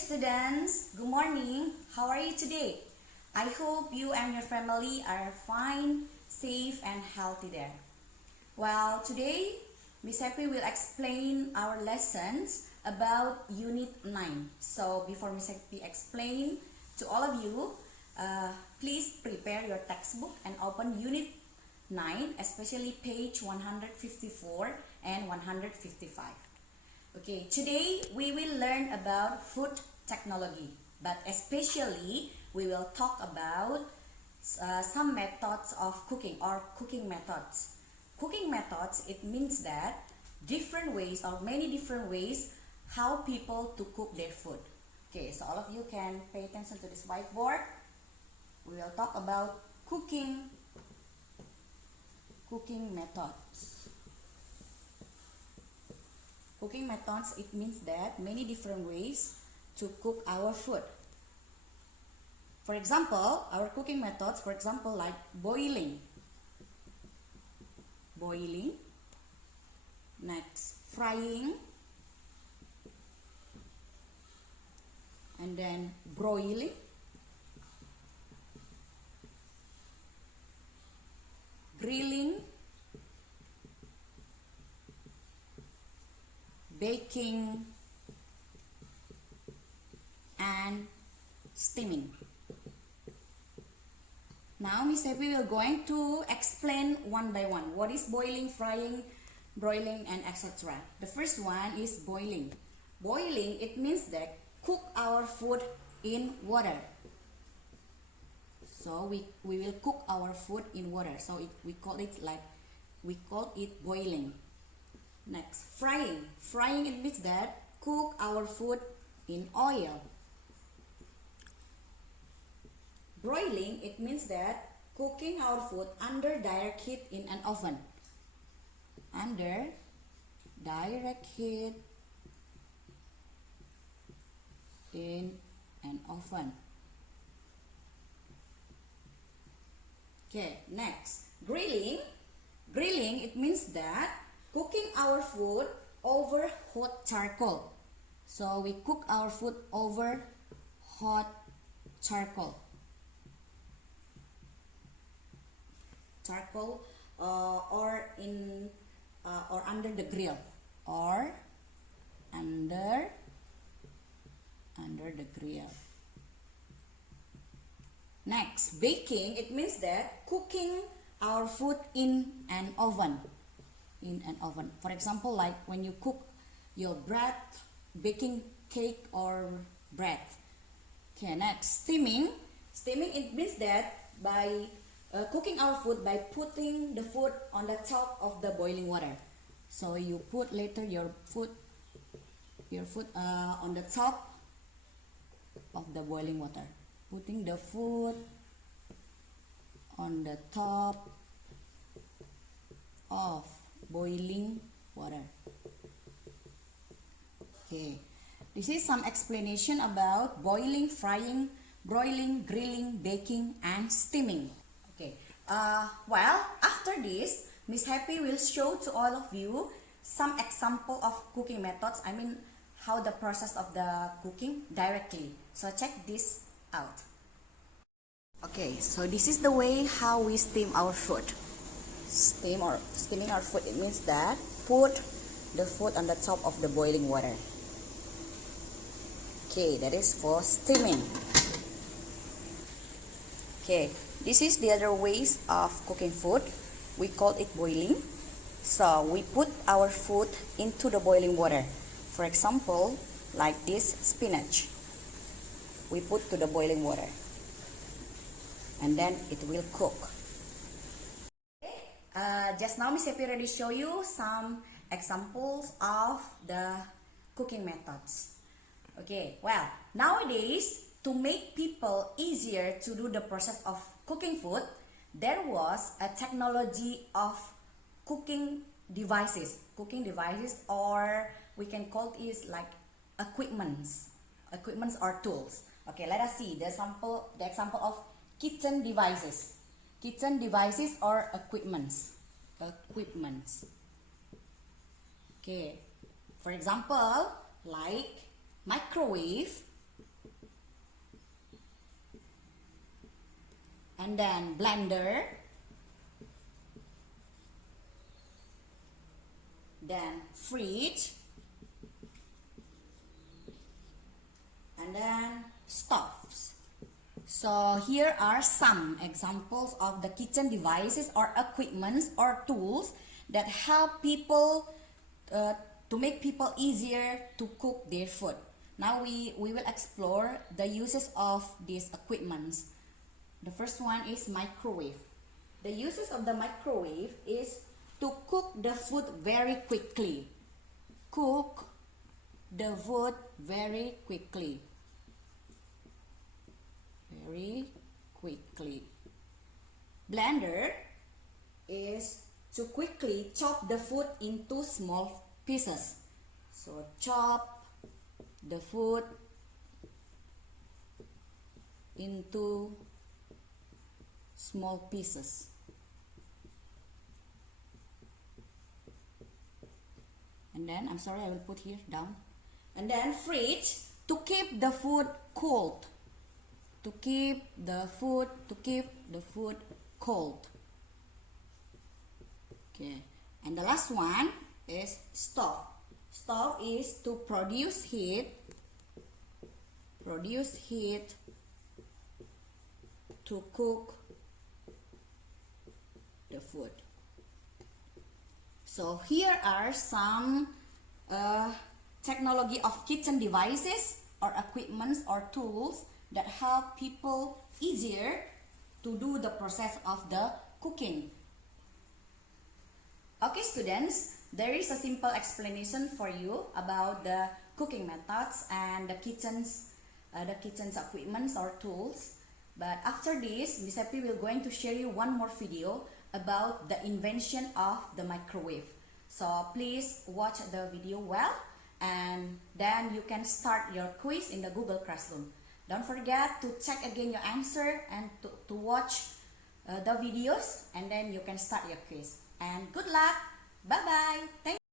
students, good morning. How are you today? I hope you and your family are fine, safe and healthy there. Well, today Miss Happy will explain our lessons about Unit 9. So before Miss Happy explain to all of you, please prepare your textbook and open Unit 9, especially page 154 and 155. Okay, today we will learn about food technology, but especially we will talk about some methods of cooking or cooking methods. Cooking methods, it means that different ways or many different ways how people to cook their food. Okay, so all of you can pay attention to this whiteboard. We will talk about cooking methods. Cooking methods, it means that many different ways to cook our food. For example, our cooking methods, for example, like boiling. Next, frying. And then broiling. Grilling. Baking and steaming. Now Miss Happy will going to explain one by one what is boiling, frying, broiling and etc. The first one is boiling. Boiling, it means that cook our food in water. So we will cook our food in water. So we call it boiling. Next, frying. Frying, it means that cook our food in oil. Broiling, it means that cooking our food under direct heat in an oven. Under direct heat in an oven. Okay, next, grilling. Grilling, it means that cooking our food over hot charcoal. So we cook our food over hot charcoal. Or under the grill, or under the grill. Next, baking, it means that cooking our food in an oven. For example, like when you cook your bread, baking cake or bread. Okay, next, steaming. Steaming, it means that by cooking our food by putting the food on the top of the boiling water. So you put later your food on the top of the boiling water. Putting the food on the top of boiling water. Okay, this is some explanation about boiling, frying, broiling, grilling, baking and steaming. Okay, well, after this, Miss Happy will show to all of you some example of cooking methods. I mean, how the process of the cooking directly. So check this out. Okay, so this is the way how we steam our food. Steaming our food, it means that put the food on the top of the boiling water. Okay, that is for steaming. Okay, this is the other ways of cooking food. We call it boiling. So we put our food into the boiling water. For example, like this spinach. We put to the boiling water. And then it will cook. Just now Miss Happy already show you some examples of the cooking methods. Okay, well, nowadays, to make people easier to do the process of cooking food, there was a technology of cooking devices, or we can call it like equipments or tools. Okay, let us see the example of kitchen devices or equipments. Okay, for example, like microwave, and then blender, then fridge, and then stoves. So here are some examples of the kitchen devices or equipments or tools that help people to make people easier to cook their food. Now we will explore the uses of these equipments. The first one is microwave. The uses of the microwave is to cook the food very quickly. Cook the food very quickly. Very quickly. Blender is to quickly chop the food into small pieces. So chop the food into small pieces. And then, I'm sorry, I will put here down. And then fridge, to keep the food cold. To keep the food cold. Okay. And the last one is stove. Stove is to produce heat. Produce heat to cook the food. So here are some technology of kitchen devices or equipments or tools that help people easier to do the process of the cooking. Okay students, there is a simple explanation for you about the cooking methods and the kitchen's equipments or tools. But after this, Miss Happy will going to share you one more video about the invention of the microwave. So please watch the video well, and then you can start your quiz in the Google Classroom. Don't forget to check again your answer and to watch the videos, and then you can start your quiz. And good luck. Bye bye. Thank you.